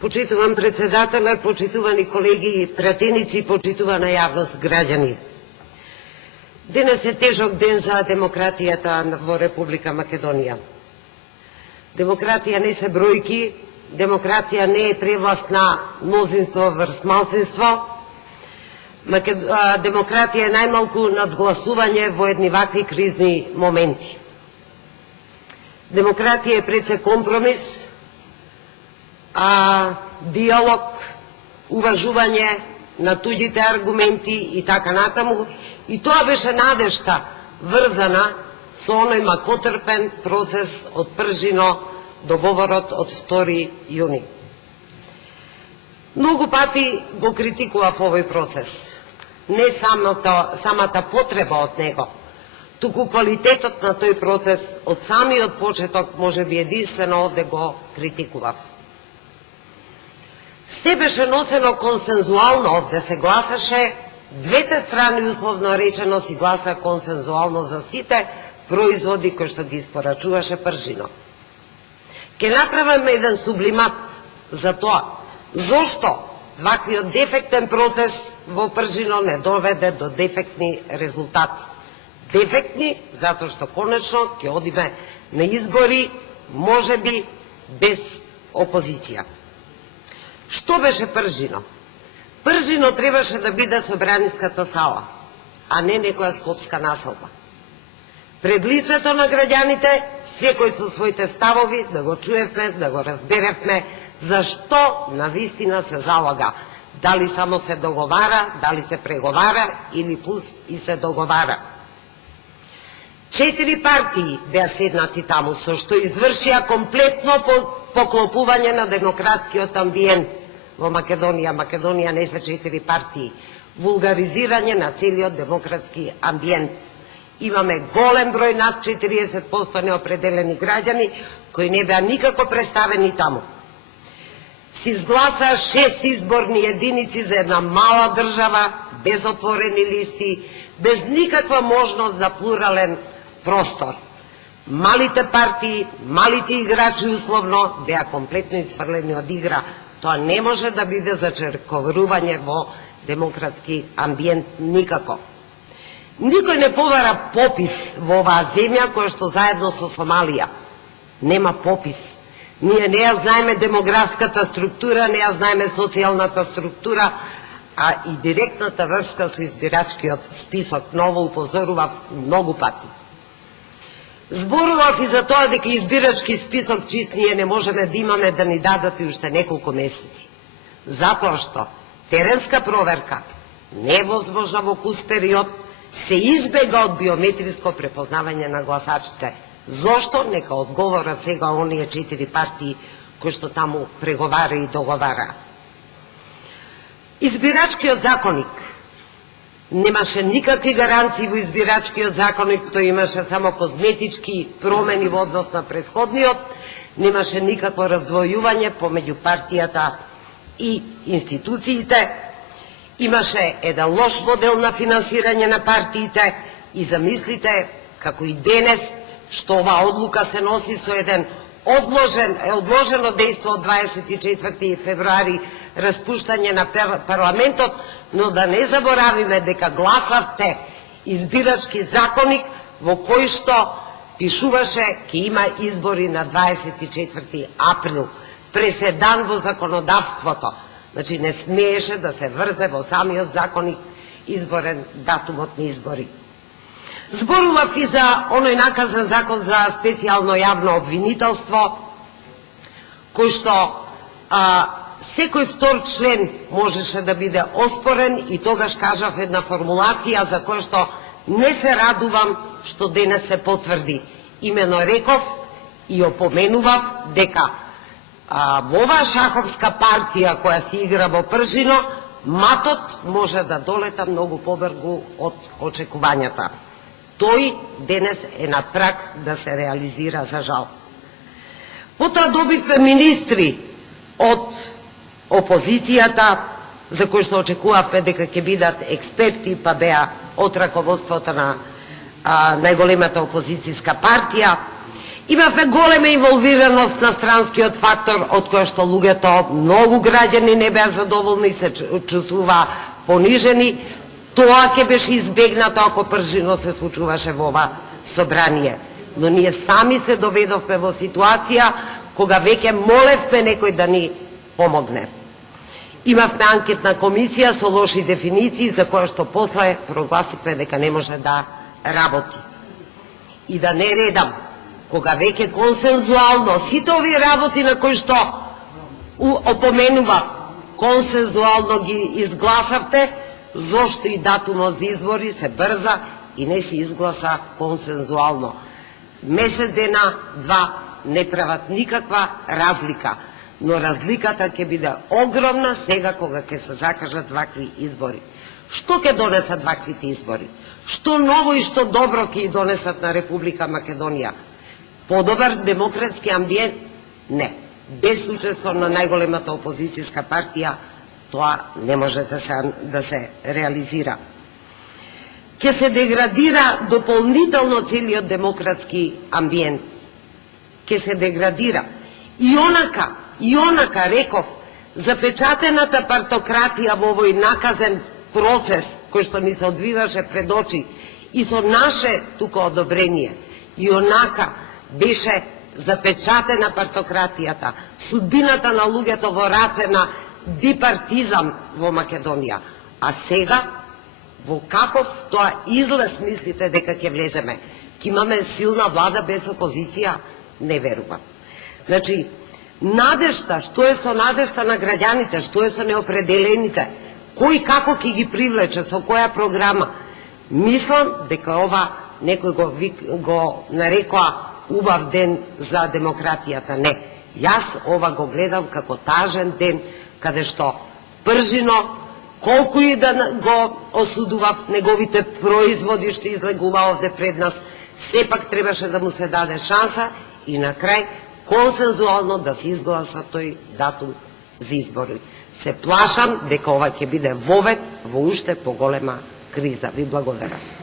Почитуван председателе, почитувани колеги, пратеници, почитувана јавност, граѓани. Денес е тежок ден за демократијата во Република Македонија. Демократија не се бројки, демократија не е превласт на мнозинство врз малцинство. Демократија е најмалку надгласување во едни вакви кризни моменти. Демократија е пред се компромис, диалог, уважување на туѓите аргументи и така натаму. И тоа беше надежта врзана со оној макотрпен процес од Пржино, договорот од 2 јуни. Многу пати го критикував овој процес. Не самата потреба од него, туку квалитетот на тој процес од самиот почеток, може би единствено овде го критикував. Се беше носено консензуално, овде се гласаше, двете страни условно речено си гласа консензуално за сите производи кои што ги испорачуваше Пржино. Ке направиме еден сублимат за тоа, зошто ваквиот дефектен процес во Пржино не доведе до дефектни резултати. Дефектни, затоа што конечно ќе одиме на избори, можеби без опозиција. Што беше Пржино? Пржино требаше да биде собраниската сала, а не некоја скопска населба. Пред лицето на граѓаните, секој со своите ставови, да го чуевме, да го разберевме, зашто навистина се залага. Дали само се договара, дали се преговара, или плюс и се договара. 4 партии беа седнати таму, со што извршија комплетно поклопување на демократскиот амбиент во Македонија. Македонија не се 4 партии. Вулгаризирање на целиот демократски амбиент. Имаме голем број, над 40% неопределени граѓани, кои не беа никако представени таму. Си изгласа 6 изборни единици за една мала држава, без отворени листи, без никаква можност за плурален простор. Малите партии, малите играчи условно беа комплетно изфрлени од игра. Тоа не може да биде зачеркорување во демократски амбиент никако. Никој не повара попис во оваа земја, која што заедно со Сомалија нема попис. Ние не ја знаеме демографската структура, не ја знаеме социјалната структура, а и директната врска со избирачкиот список. Ново упозорував многу пати. Зборував и за тоа дека избирачки список чист ние не можеме да имаме, да ни дадат и уште неколку месеци. Затоа што теренска проверка не е возможна во кус период, се избега од биометриско препознавање на гласачите. Зошто? Нека одговорат сега оние 4 партии кои што таму преговара и договара. Избирачкиот законник немаше никакви гаранции во избирачкиот законник, тој имаше само козметички промени во однос на претходниот, немаше никакво раздвојување помеѓу партијата и институциите, имаше еден лош модел на финансирање на партиите и замислите како и денес што оваа одлука се носи со еден одложено дејство од 24 февруари, распуштање на парламентот, но да не заборавиме дека гласавте избирачки законник во кој што пишуваше ке има избори на 24 април, преседан во законодавството. Значи не смееше да се врзе во самиот законник изборен датумот на избори. Зборував и за оној наказан закон за специјално јавно обвинителство, кој што секој втор член можеше да биде оспорен и тогаш кажав една формулација за која што не се радувам што денес се потврди. Имено реков и опоменував дека во оваа шаховска партија која се игра во Пржино, матот може да долета многу побрзо од очекувањата. Тој денес е на праг да се реализира, за жал. Потоа добивме министри од опозицијата, за кои што очекувавме дека ќе бидат експерти, па беа од раководството на најголемата опозицијска партија. Имавме голема инволвираност на странскиот фактор, од која што луѓето, многу граѓани не беа задоволни, се чувствува понижени. Тоа ќе беше избегнато ако пржино се случуваше во ова собрание. Но ние сами се доведовме во ситуација кога веќе молевме некој да ни помогне. Имавме анкетна комисија со лоши дефиниции за која што после прогласивме дека не може да работи. И да не редам, кога веќе консензуално сите овие работи на кои што опоменував, консензуално ги изгласавте, зошто и датумот за избори се брза и не се изгласа консензуално. Месец дена, два, не прават никаква разлика, но разликата ќе биде огромна сега кога ќе се закажат вакви избори. Што ќе донесат ваквите избори? Што ново и што добро ќе донесат на Република Македонија? Подобар демократски амбиент? Не. Без учество на најголемата опозицијска партија, тоа не може да се реализира. Ќе се деградира дополнително целиот демократски амбиент. Ќе се деградира. И онака реков, запечатената партократија во овој наказен процес, кој што ни се одвиваше пред очи, и со наше тука одобрение, и онака беше запечатена партократијата, судбината на луѓето во раце на бипартизам во Македонија. А сега, во каков тоа излез мислите дека ќе влеземе? Ќе имаме силна влада без опозиција? Не верувам. Значи, надежта, што е со надежта на граѓаните, што е со неопределените, кој како ќе ги привлече, со која програма? Мислам дека ова некој го нарекоа убав ден за демократијата. Не. Јас ова го гледам како тажен ден, каде што пржино, колку и да го осудував неговите производи што излегува овде пред нас, сепак требаше да му се даде шанса и на крај консензуално да се изгласа тој датум за избори. Се плашам дека ова ќе биде вовед во уште поголема криза. Ви благодарам.